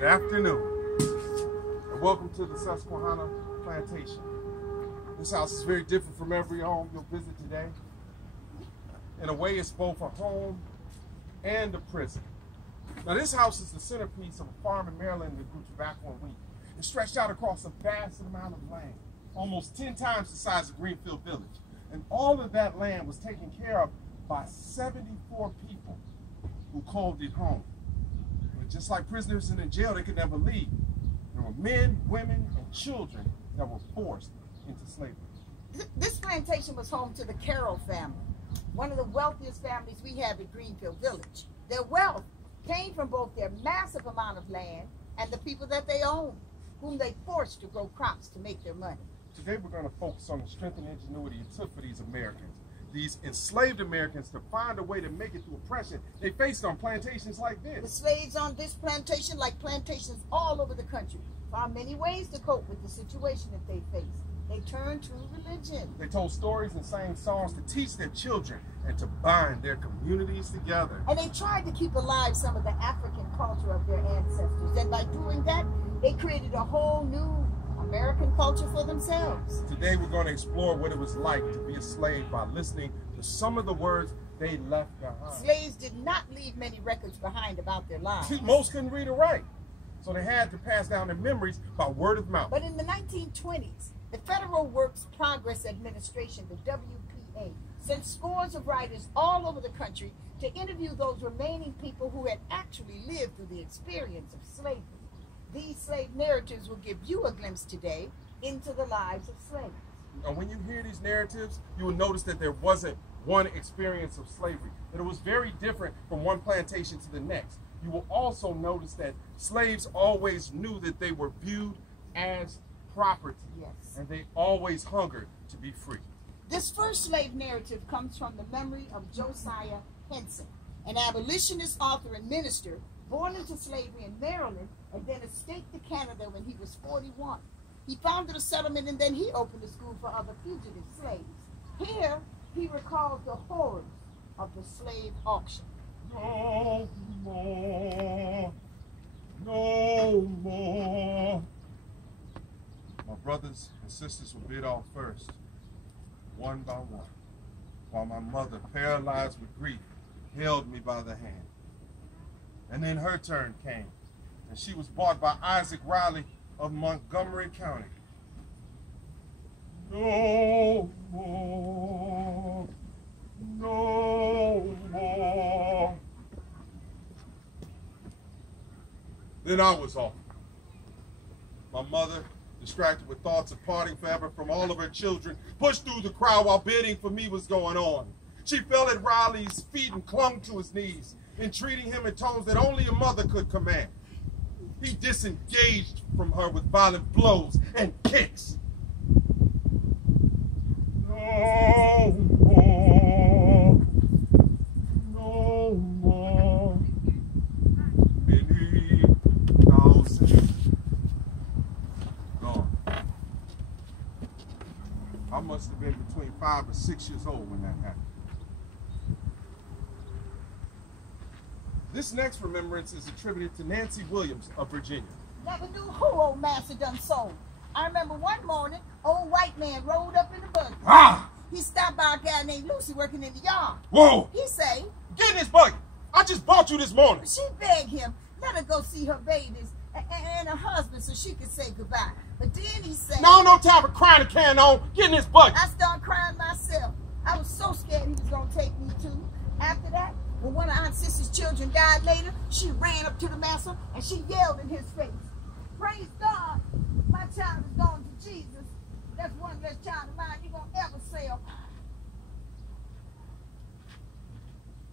Good afternoon, and welcome to the Susquehanna Plantation. This house is very different from every home you'll visit today. In a way, it's both a home and a prison. Now, this house is the centerpiece of a farm in Maryland that grew tobacco and wheat. It stretched out across a vast amount of land, almost 10 times the size of Greenfield Village. And all of that land was taken care of by 74 people who called it home. But just like prisoners in jail, they could never leave. There were men, women, and children that were forced into slavery. This plantation was home to the Carroll family, one of the wealthiest families we have at Greenfield Village. Their wealth came from both their massive amount of land and the people that they owned, whom they forced to grow crops to make their money. Today we're going to focus on the strength and ingenuity it took for these Americans, these enslaved Americans, to find a way to make it through oppression they faced on plantations like this. The slaves on this plantation, like plantations all over the country, found many ways to cope with the situation that they faced. They turned to religion. They told stories and sang songs to teach their children and to bind their communities together. And they tried to keep alive some of the African culture of their ancestors. And by doing that, they created a whole new American culture for themselves. Today we're going to explore what it was like to be a slave by listening to some of the words they left behind. Slaves did not leave many records behind about their lives. Most couldn't read or write, so they had to pass down their memories by word of mouth. But in the 1920s, the Federal Works Progress Administration, the WPA, sent scores of writers all over the country to interview those remaining people who had actually lived through the experience of slavery. These slave narratives will give you a glimpse today into the lives of slaves. And when you hear these narratives, you will notice that there wasn't one experience of slavery, that it was very different from one plantation to the next. You will also notice that slaves always knew that they were viewed as property. Yes. And they always hungered to be free. This first slave narrative comes from the memory of Josiah Henson, an abolitionist author and minister born into slavery in Maryland and then escaped to Canada when he was 41. He founded a settlement and then he opened a school for other fugitive slaves. Here, he recalls the horrors of the slave auction. No more, no more. My brothers and sisters were bid off first, one by one, while my mother, paralyzed with grief, held me by the hand. And then her turn came, and she was bought by Isaac Riley of Montgomery County. No more, no more. Then I was off. My mother, distracted with thoughts of parting forever from all of her children, pushed through the crowd while bidding for me was going on. She fell at Riley's feet and clung to his knees, entreating him in tones that only a mother could command. He disengaged from her with violent blows and kicks. No more, no more. Many thousands gone. I must have been between 5 and 6 years old when that happened. This next remembrance is attributed to Nancy Williams of Virginia. Never knew who old master done sold. I remember one morning, old white man rolled up in the buggy. Ah! He stopped by a guy named Lucy working in the yard. Whoa! He say, "Get in this buggy. I just bought you this morning." she begged him, let her go see her babies and her husband so she could say goodbye. But then he said, No time for crying and carrying on. Get in this buggy. I started crying myself. I was so scared he was going to take me too. After that, when one of Aunt Sissy's children died later, she ran up to the master and she yelled in his face, "Praise God, my child is going to Jesus. That's one less child of mine you're going to ever sell."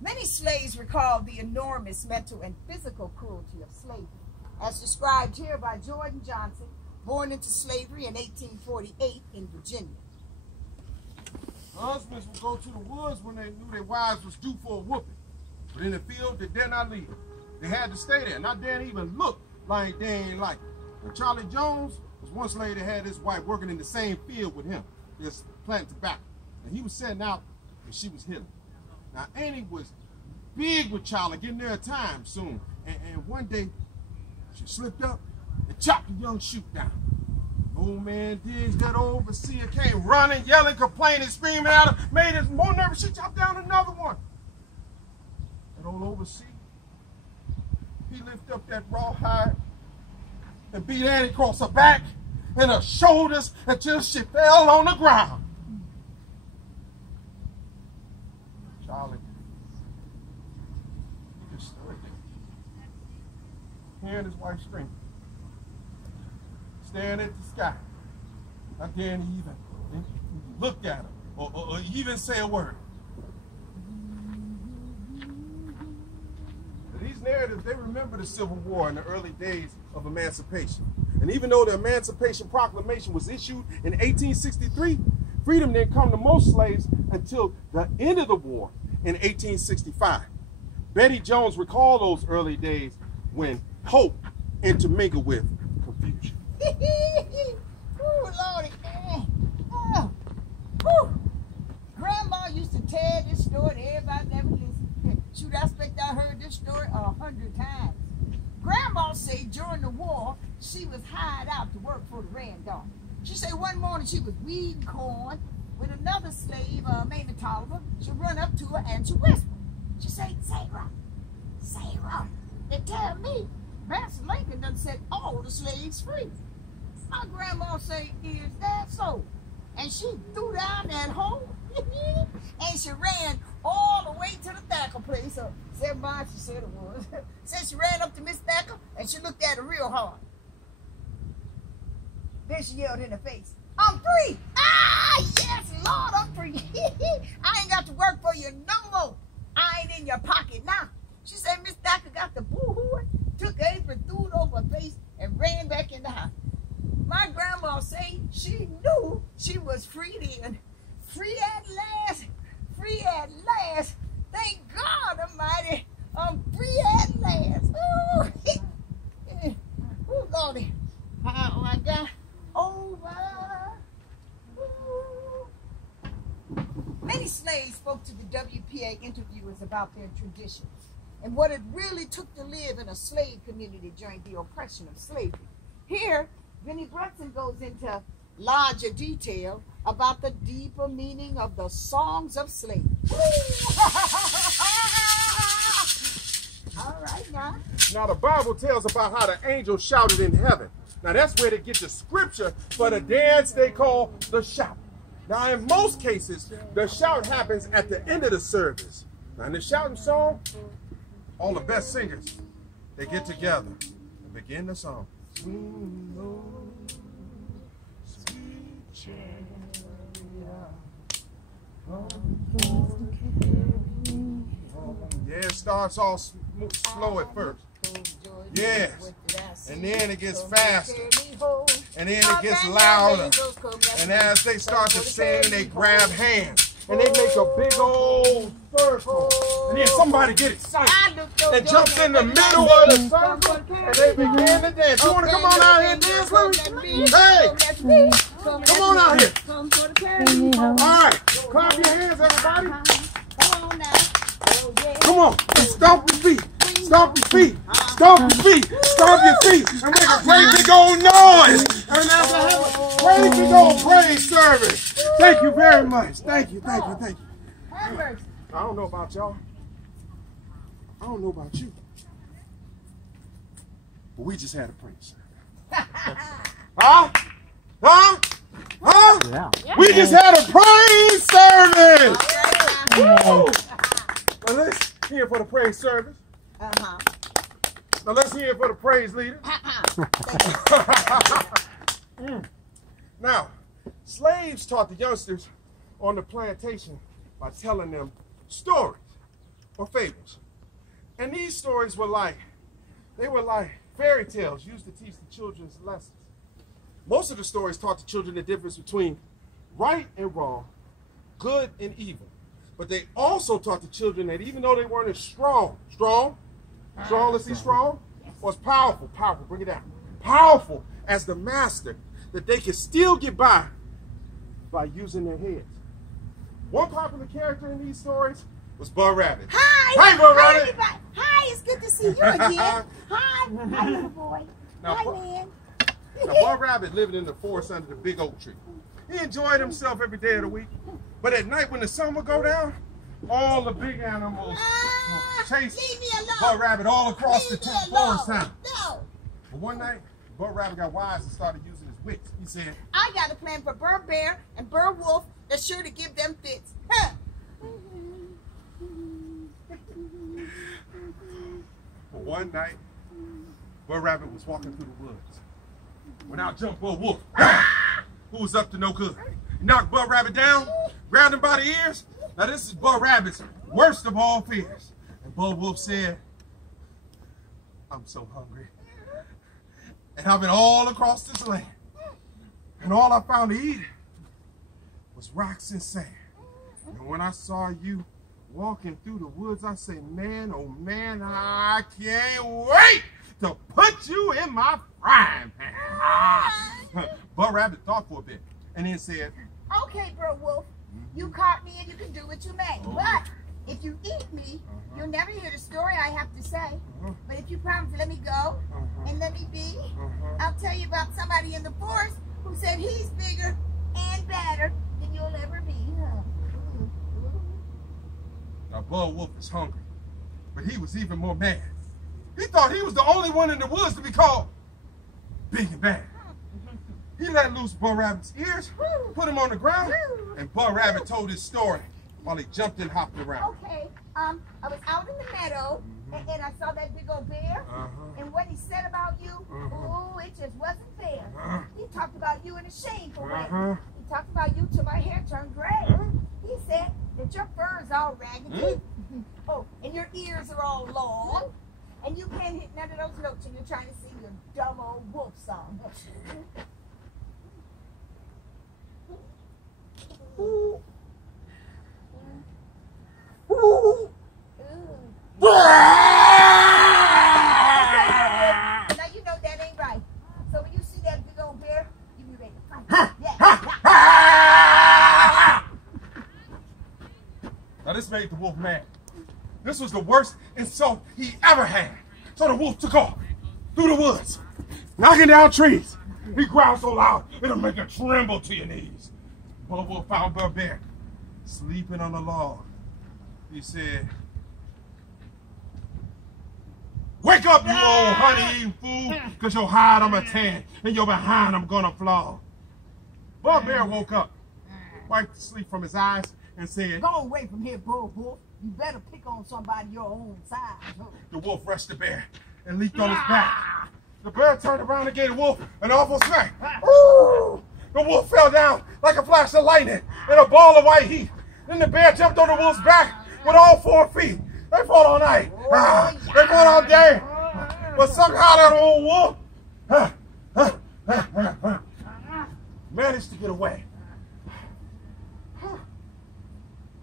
Many slaves recall the enormous mental and physical cruelty of slavery, as described here by Jordan Johnson, born into slavery in 1848 in Virginia. Husbands would go to the woods when they knew their wives was due for a whooping. But in the field, they dare not leave. They had to stay there, not dare even look like they ain't like it. And Charlie Jones was one slave that had his wife working in the same field with him, just planting tobacco. And he was setting out and she was healing. Now, Annie was big with Charlie, getting there a time soon. And one day, She slipped up and chopped the young shoot down. Old man Diggs, that overseer, came running, yelling, complaining, screaming at her, made us more nervous. She chopped down another one. That old overseer, he lifted up that rawhide and beat Annie across her back and her shoulders until she fell on the ground. Charlie, he just stood there, hearing his wife scream, staring at the sky, not daring to even look at her or even say a word. These narratives, they remember the Civil War and the early days of emancipation. And even though the Emancipation Proclamation was issued in 1863, freedom didn't come to most slaves until the end of the war in 1865. Betty Jones recalled those early days when hope intermingled with confusion. Ooh, Lordy. Grandma used to tell this story and everybody never listened. Shoot, I expect I heard this story 100 times. Grandma said during the war, she was hired out to work for the Randolph. She said one morning she was weeding corn with another slave, Mamie Tolliver. She run up to her and she whispered. She said, Sarah, they tell me Master Lincoln done set all the slaves free. My grandma said, is that so? And she threw down that hole and she ran all the way to the Thacker place. 7 miles, she said it was. Said she ran up to Miss Thacker and she looked at her real hard. Then she yelled in her face, I'm free! Ah, yes, Lord, I'm free. I ain't got to work for you no more. I ain't in your pocket now. She said Miss Thacker got the boo-hooing, took her apron, threw it over her face, and ran back in the house. My grandma said she knew she was free then. Free at last. Free at last. Thank God Almighty. I'm free at last. Ooh, ooh, Lordy. Oh, I got over. Ooh. Many slaves spoke to the WPA interviewers about their traditions and what it really took to live in a slave community during the oppression of slavery. Here, Vinnie Brunson goes into larger detail about the deeper meaning of the songs of slavery. All right, now. Now the Bible tells about how the angels shouted in heaven. Now that's where they get the scripture for the dance they call the shout. Now in most cases, the shout happens at the end of the service. Now in the shouting song, all the best singers, they get together and begin the song. Yeah, it starts all slow at first. Yes. And then it gets faster. And then it gets louder. And as they start to sing, they grab hands. And they make a big old circle. And then somebody get excited and jumps in the middle of the circle. And they begin to dance. You want to come on out here and dance with me? Hey! Come on out here. All right. Clap your hands, everybody. Come on. Stomp your feet. Stomp your feet. Stomp your feet. Stomp your feet. And make a great big old noise. And now to have a great big old praise service. Thank you very much. Thank you. Thank you. Thank you. I don't know about y'all. I don't know about you. But we just had a praise service. Huh? Huh? Huh? Yeah. We just had a praise service. Woo! Now let's hear it for the praise service. Now let's hear it for the praise leader. Now, slaves taught the youngsters on the plantation by telling them stories or fables. And these stories were like fairy tales used to teach the children's lessons. Most of the stories taught the children the difference between right and wrong, good and evil. But they also taught the children that even though they weren't as strong, let's see, strong, was powerful, bring it down, powerful as the master, that they could still get by using their heads. One popular character in these stories was Bud Rabbit. Hi! Hey, Bud Hi, Rabbit! everybody. Hi, it's good to see you again. Hi, little boy. Now, Hi, man. Now, Bud Rabbit lived in the forest under the big oak tree. He enjoyed himself every day of the week. But at night when the sun would go down, all the big animals chased Bud Rabbit all across the forest town. No. But one night, Bud Rabbit got wise and started using his wits. He said, I got a plan for Bur Bear and Bur Wolf that's sure to give them fits. Huh. But one night, Bud Rabbit was walking through the woods when out jumped Bud Wolf, who was up to no good. He knocked Bud Rabbit down, grabbed him by the ears. Now this is Bud Rabbit's worst of all fears. And Bud Wolf said, I'm so hungry. And I've been all across this land. And all I found to eat was rocks and sand. And when I saw you walking through the woods, I said, man, oh man, I can't wait to put you in my frying pan. Bud Rabbit thought for a bit and then said, okay, Bur Wolf, you caught me and you can do what you may. But if you eat me, you'll never hear the story I have to say. But if you promise to let me go and let me be, I'll tell you about somebody in the forest who said he's bigger and badder than you'll ever be. Now Bud Wolf is hungry, but he was even more mad. He thought he was the only one in the woods to be called big and bad. He let loose Bud Rabbit's ears, put him on the ground, and Bud Rabbit told his story while he jumped and hopped around. Okay, I was out in the meadow, and I saw that big old bear, and what he said about you, ooh, it just wasn't fair. He talked about you in a shameful way. He talked about you till my hair turned gray. He said that your fur is all raggedy, oh, and your ears are all long, and you can't hit none of those notes when you're trying to sing your dumb old wolf song. Ooh. Ooh. Now you know that ain't right. So when you see that big old bear, you be ready to fight. Yeah. Now this made the wolf mad. This was the worst insult he ever had. So the wolf took off through the woods, knocking down trees. He growled so loud, it'll make you tremble to your knees. Bud Wolf found Bud Bear sleeping on a log. He said, wake up, you old honey-eating fool, because your hide I'm a tan, and your behind I'm gonna flog. Bud Bear woke up, wiped the sleep from his eyes, and said, go away from here, Bud Wolf. You better pick on somebody your own size. The wolf rushed the bear and leaped on his back. The bear turned around and gave the wolf an awful smack. Ooh! The wolf fell down like a flash of lightning in a ball of white heat. Then the bear jumped on the wolf's back with all 4 feet. They fought all night. They fought all day. But somehow that old wolf managed to get away.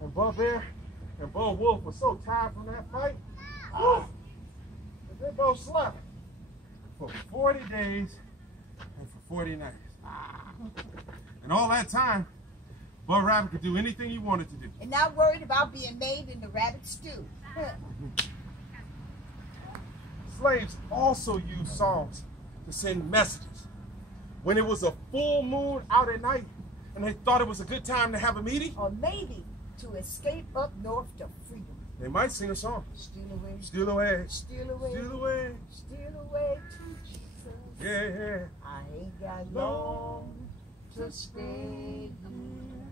And Bud Bear and Bud Wolf were so tired from that fight that they both slept for 40 days and for 40 nights. And all that time, Bud Rabbit could do anything he wanted to do. And not worried about being made in the rabbit stew. Slaves also used songs to send messages. When it was a full moon out at night and they thought it was a good time to have a meeting, or maybe to escape up north to freedom, they might sing a song. Steal away, Steal away, steal away, steal away, steal away to Jesus. yeah. I ain't got long to stay here.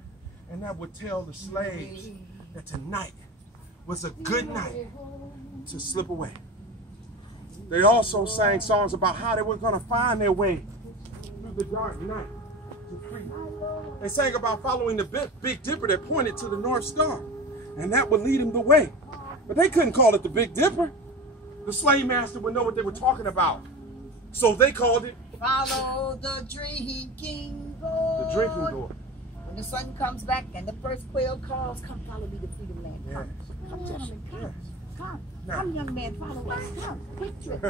And that would tell the slaves that tonight was a good night to slip away. They also sang songs about how they were going to find their way through the dark night to freedom. They sang about following the Big Dipper that pointed to the North Star, and that would lead them the way. But they couldn't call it the Big Dipper. The slave master would know what they were talking about, so they called it Follow the drinking door. the drinking door. When the sun comes back and the first quail calls, come follow me to freedom land. Come, come gentlemen, come, come, Now. come young man, follow us. Come, quick trip,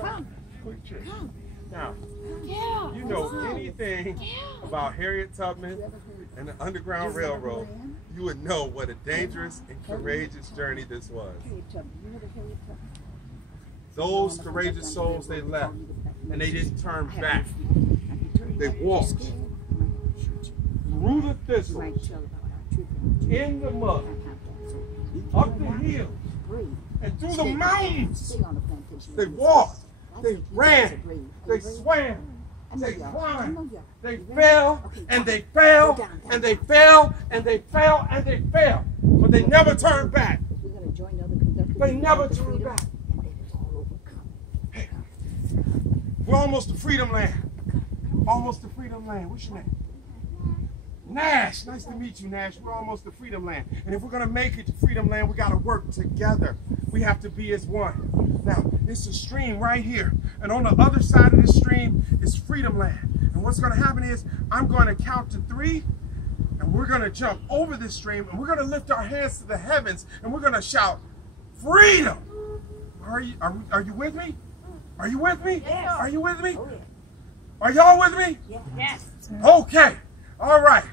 come, Quick trip. come. Now, Yeah. you know anything about Harriet Tubman and the Underground Railroad, you would know what a dangerous and courageous journey this was. Those courageous souls, they left, and they didn't turn back. They walked through the thistles, in the mud, up the hills, and through the mountains. They walked, they ran, they swam, they climbed, they fell, and they fell, and they fell, and they fell, and they fell. But they never turned back. They never turned back. Hey, we're almost to Freedom Land. Almost to Freedom Land. What's your name? Nash. Nice to meet you, Nash. We're almost to Freedom Land. And if we're going to make it to Freedom Land, we got to work together. We have to be as one. Now, it's a stream right here. And on the other side of the stream is Freedom Land. And what's going to happen is I'm going to count to 3. And we're going to jump over this stream. And we're going to lift our hands to the heavens. And we're going to shout, freedom. Are you with me? Are you with me? Yes. Are you with me? Are y'all with me? Yes. Okay. All right.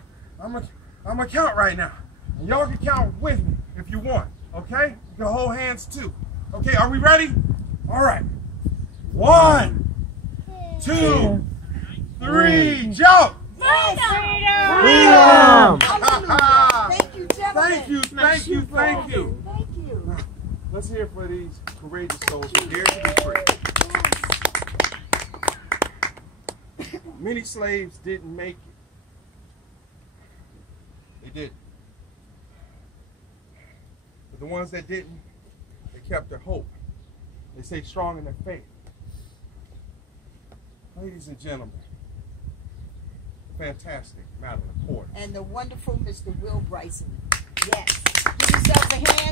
I'm gonna count right now. And y'all can count with me if you want. Okay? You can hold hands too. Okay, are we ready? All right. 1, 2, 3, jump! Freedom! Thank you, gentlemen. Thank you, thank you, thank you. Thank you. Let's hear it for these courageous souls who dare to be free. Many slaves didn't make it. They didn't. But the ones that didn't, they kept their hope. They stayed strong in their faith. Ladies and gentlemen, fantastic Madeline Porter. And the wonderful Mr. Will Bryson. Yes. Give yourself a hand.